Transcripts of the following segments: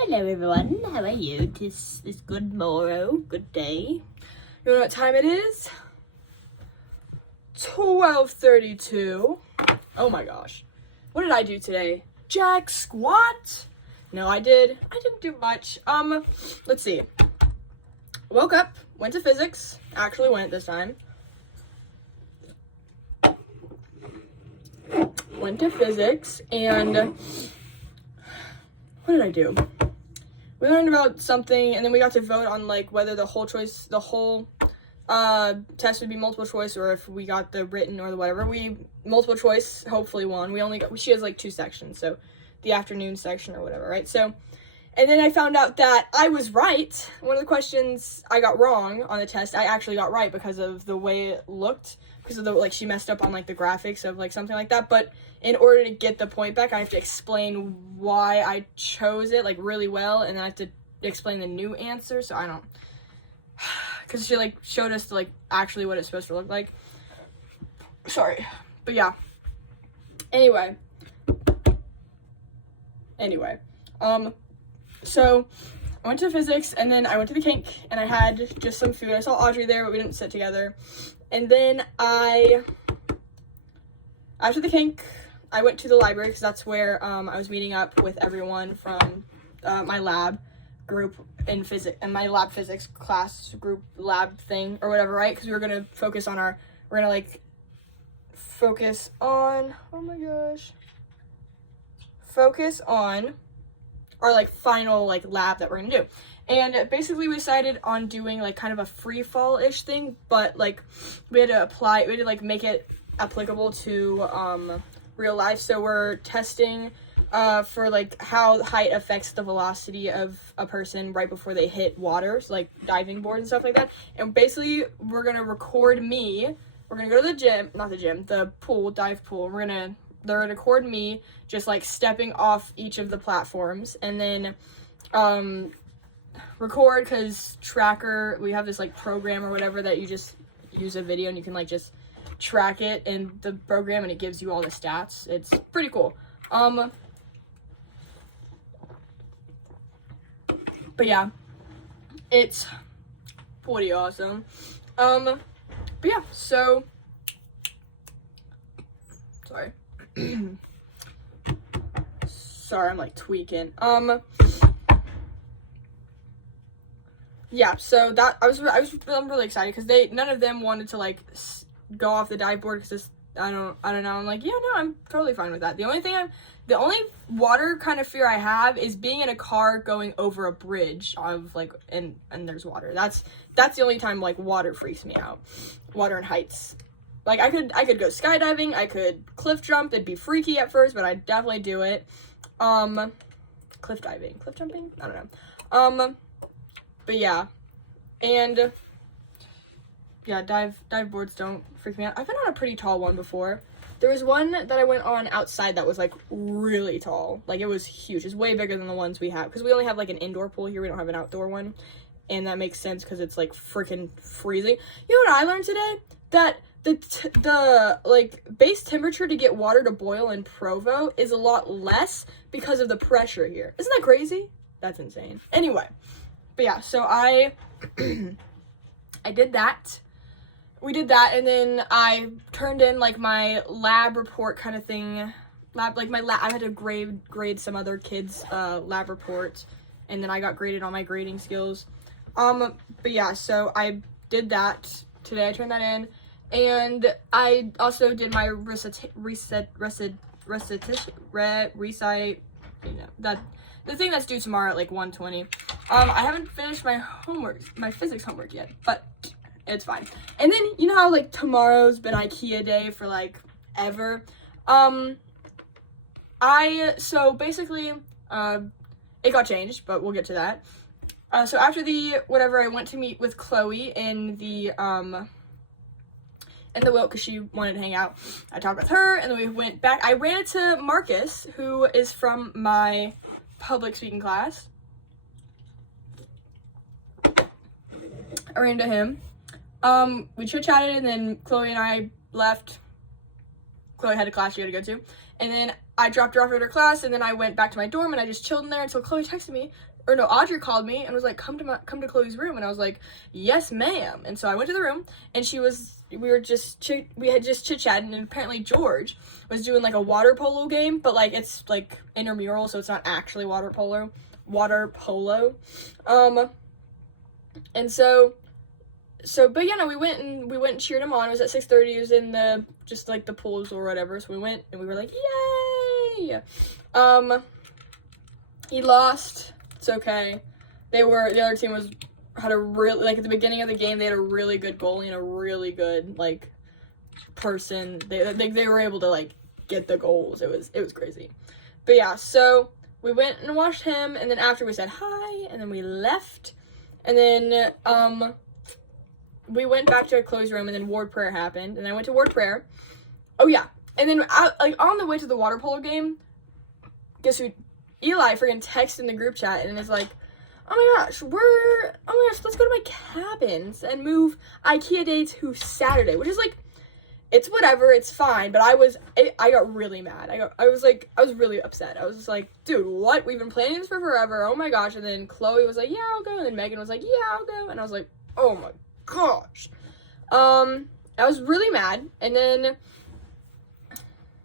Hello everyone, how are you? This good morrow, good day. You know what time it is? 12:32. Oh my gosh. What did I do today? Jack squat? No, I didn't do much. Let's see. Woke up, went to physics. Actually went this time. Went to physics and what did I do? We learned about something, and then we got to vote on like whether the whole test would be multiple choice, or if we got the written or the whatever. We multiple choice hopefully won. She has like 2 sections, so the afternoon section or whatever, right? So, and then I found out that I was right. One of the questions I got wrong on the test, I actually got right because of the way it looked, because of the like she messed up on like the graphics of like something like that. But in order to get the point back, I have to explain why I chose it like really well, and then I have to explain the new answer. So I don't, because she like showed us like actually what it's supposed to look like. Sorry, but yeah. Anyway, so I went to physics, and then I went to the kink, and I had just some food. I saw Audrey there, but we didn't sit together. And then after the kink, I went to the library because that's where I was meeting up with everyone from my lab group in physics, and my lab physics class group lab thing or whatever, right? Because we were gonna focus on our like final like lab that we're gonna do. And basically we decided on doing like kind of a free fall-ish thing, but like we had to like make it applicable to real life. So we're testing for like how height affects the velocity of a person right before they hit water, so like diving board and stuff like that. And basically we're gonna record me. We're gonna go to the pool, dive pool. They're gonna record me just like stepping off each of the platforms, and then record, because tracker, we have this like program or whatever that you just use a video and you can like just track it in the program, and it gives you all the stats. It's pretty cool. But yeah, it's pretty awesome. But yeah, so sorry. Sorry, I'm like tweaking. Yeah, so that I'm really excited because none of them wanted to like go off the dive board because I don't know. I'm like, yeah, no, I'm totally fine with that. The only water kind of fear I have is being in a car going over a bridge of like and there's water. That's the only time like water freaks me out. Water and heights. Like I could go skydiving, I could cliff jump. It'd be freaky at first, but I'd definitely do it. Cliff jumping? I don't know. But yeah. And yeah, dive boards don't freak me out. I've been on a pretty tall one before. There was one that I went on outside that was like really tall. Like it was huge. It's way bigger than the ones we have, because we only have like an indoor pool here. We don't have an outdoor one. And that makes sense because it's like freaking freezing. You know what I learned today? That the like base temperature to get water to boil in Provo is a lot less because of the pressure here. Isn't that crazy? That's insane. Anyway, but yeah, so I did that. We did that, and then I turned in like my lab report kind of thing. I had to grade some other kids' lab reports, and then I got graded on my grading skills. But yeah, so I did that today. I turned that in, and I also did my recite. The thing that's due tomorrow at like 1:20. I haven't finished my physics homework yet, but it's fine. And then you know how like tomorrow's been IKEA day for like ever. So basically it got changed, but we'll get to that. So after I went to meet with Chloe in the Wilk because she wanted to hang out. I talked with her, and then we went back. I ran into Marcus, who is from my public speaking class. I ran into him. We chit-chatted, and then Chloe and I left. Chloe had a class she had to go to. And then I dropped her off at her class, and then I went back to my dorm, and I just chilled in there until Chloe texted me, or no, Audrey called me and was like, come to Chloe's room, and I was like, yes, ma'am. And so I went to the room, and we had just chit-chatting, and apparently George was doing like a water polo game, but like it's like intramural, so it's not actually water polo. And so but yeah, no, we went and cheered him on. It was at 6:30. It was in the just like the pools or whatever. So we went and we were like, yay! He lost. It's okay. The other team had a really, like, at the beginning of the game, they had a really good goalie and a really good like person. They were able to like get the goals. It was crazy. But yeah, so we went and watched him, and then after we said hi, and then we left, and then we went back to Chloe's room, and then ward prayer happened, and I went to ward prayer. Oh yeah, and then on the way to the water polo game, guess who? Eli freaking texted in the group chat and is like, oh my gosh, let's go to my cabins and move IKEA day to Saturday, which is like, it's whatever, it's fine, but I got really mad. I was really upset. I was just like, dude, what? We've been planning this for forever, oh my gosh. And then Chloe was like, yeah, I'll go, and then Megan was like, yeah, I'll go, and I was like, oh my gosh. I was really mad, and then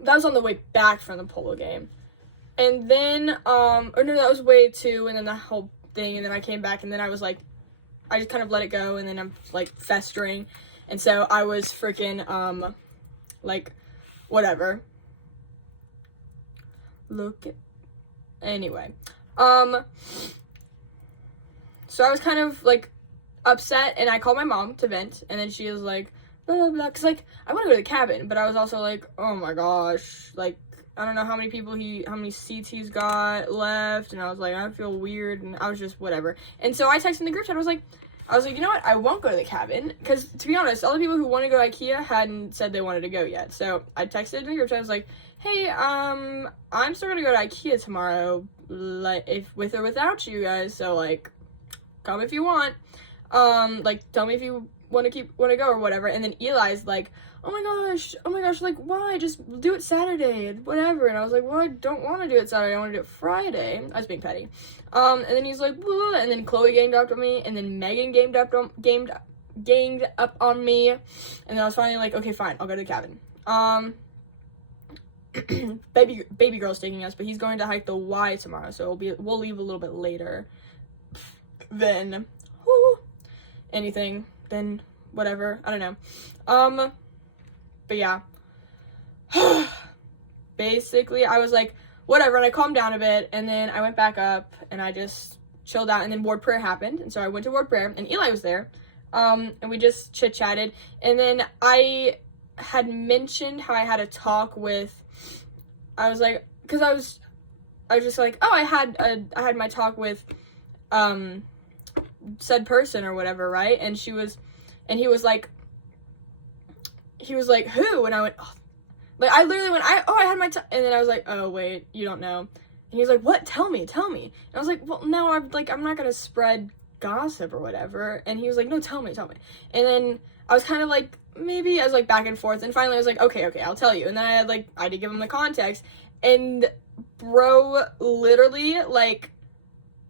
that was on the way back from the polo game. And then, or no, that was way 2, and then the whole thing, and then I came back, and then I was like, I just kind of let it go, and then I'm like festering, and so I was freaking, like, whatever. Anyway, so I was kind of like upset, and I called my mom to vent, and then she was like, blah, blah, blah, because like, I want to go to the cabin, but I was also like, oh my gosh, like, I don't know how many seats he's got left, and I was like, I feel weird, and I was just whatever. And so I texted in the group chat, I was like, you know what, I won't go to the cabin, because to be honest, all the people who want to go to IKEA hadn't said they wanted to go yet. So I texted in the group chat, I was like, hey, I'm still gonna go to IKEA tomorrow, like, if with or without you guys, so like, come if you want, like, tell me if you want to go or whatever. And then Eli's like, oh my gosh, like, why? Just do it Saturday, whatever. And I was like, well, I don't want to do it Saturday, I want to do it Friday. I was being petty. And then he's like, woo, and then Chloe ganged up on me, and then Megan ganged up on me, and then I was finally like, okay, fine, I'll go to the cabin. Baby girl's taking us, but he's going to hike the Y tomorrow, so we'll leave a little bit later than anything, then whatever, I don't know. But yeah, basically I was like, whatever, and I calmed down a bit, and then I went back up, and I just chilled out, and then ward prayer happened, and so I went to ward prayer, and Eli was there, and we just chit-chatted, and then I had mentioned how I had a talk with, I was like, because I was just like, oh, I had my talk with, said person or whatever, right, and he was like, who? And I went, oh. Like, I literally went, I had my and then I was like, oh, wait, you don't know. And he's like, what? Tell me. And I was like, well, no, I'm not gonna spread gossip or whatever. And he was like, no, tell me. And then I was kind of like, maybe, I was like back and forth, and finally I was like, okay, I'll tell you. And then I had to give him the context, and bro, literally, like,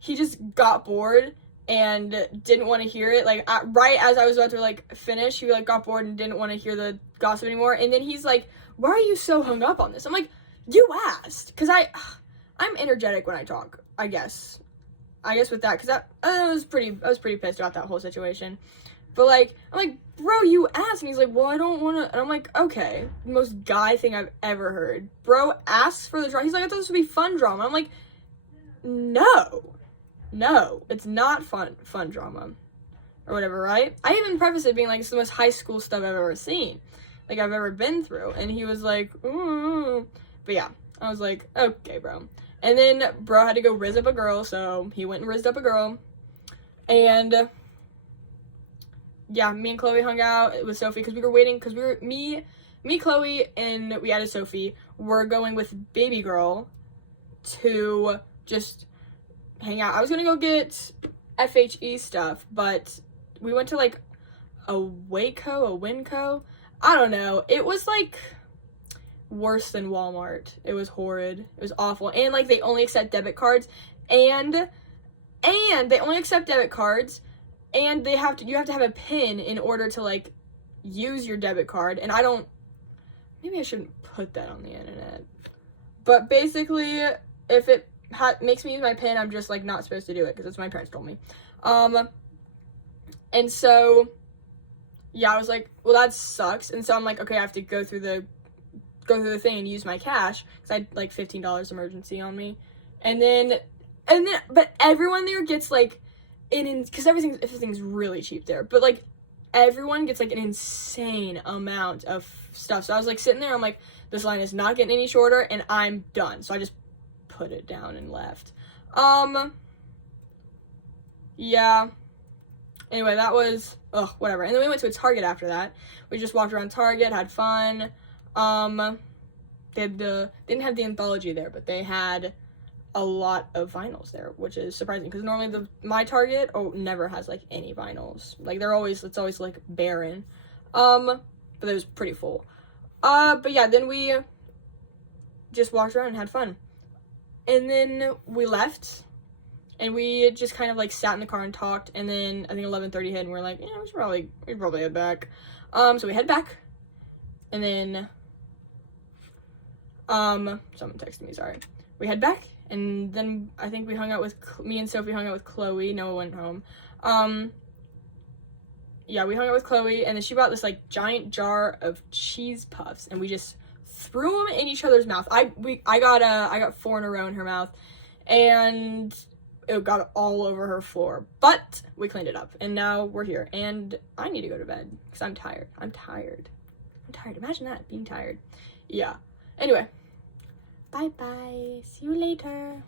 he just got bored and didn't want to hear it. Like, right as I was about to like finish, he like got bored and didn't want to hear the gossip anymore. And then he's like, why are you so hung up on this? I'm like, you asked, because I'm energetic when I talk, I guess with that, because I was pretty pissed about that whole situation. But like, I'm like, bro, you asked. And he's like, well, I don't want to. And I'm like, okay, most guy thing I've ever heard. Bro asks for the drama. He's like, I thought this would be fun drama. I'm like, no, it's not fun drama or whatever, right? I even prefaced it being like, it's the most high school stuff I've ever seen, like I've ever been through. And he was like, ooh. But yeah, I was like, okay, bro. And then bro had to go rizz up a girl, so he went and rizzed up a girl. And yeah, me and Chloe hung out with Sophie, because we were waiting, because me, Chloe, and we added Sophie, were going with baby girl to just hang out. I was gonna go get FHE stuff, but we went to like a Winco, I don't know. It was like worse than Walmart. It was horrid. It was awful. And like they only accept debit cards, and they only accept debit cards, and you have to have a PIN in order to like use your debit card. And maybe I shouldn't put that on the internet. But basically, if it makes me use my PIN, I'm just like not supposed to do it because that's what my parents told me. And so yeah, I was like, well, that sucks. And so I'm like, okay, I have to go through the thing and use my cash because I had like $15 emergency on me. And then but everyone there gets like because everything's really cheap there, but like everyone gets like an insane amount of stuff. So I was like sitting there, I'm like, this line is not getting any shorter and I'm done. So I just put it down and left. Yeah. Anyway, that was whatever. And then we went to a Target after that. We just walked around Target, had fun. They didn't have the anthology there, but they had a lot of vinyls there, which is surprising because normally my Target never has like any vinyls. Like it's always like barren. But it was pretty full. But yeah, then we just walked around and had fun. And then we left. And we just kind of like sat in the car and talked, and then I think 11:30 hit, and we're like, yeah, we should probably head back. So we head back, and then someone texted me, sorry. We head back, and then I think me and Sophie hung out with Chloe. Noah went home. Yeah, we hung out with Chloe, and then she brought this like giant jar of cheese puffs, and we just threw them in each other's mouth. I got 4 in a row in her mouth, and it got all over her floor, but we cleaned it up, and now we're here, and I need to go to bed, because I'm tired. I'm tired. Imagine that, being tired. Yeah. Anyway. Bye-bye. See you later.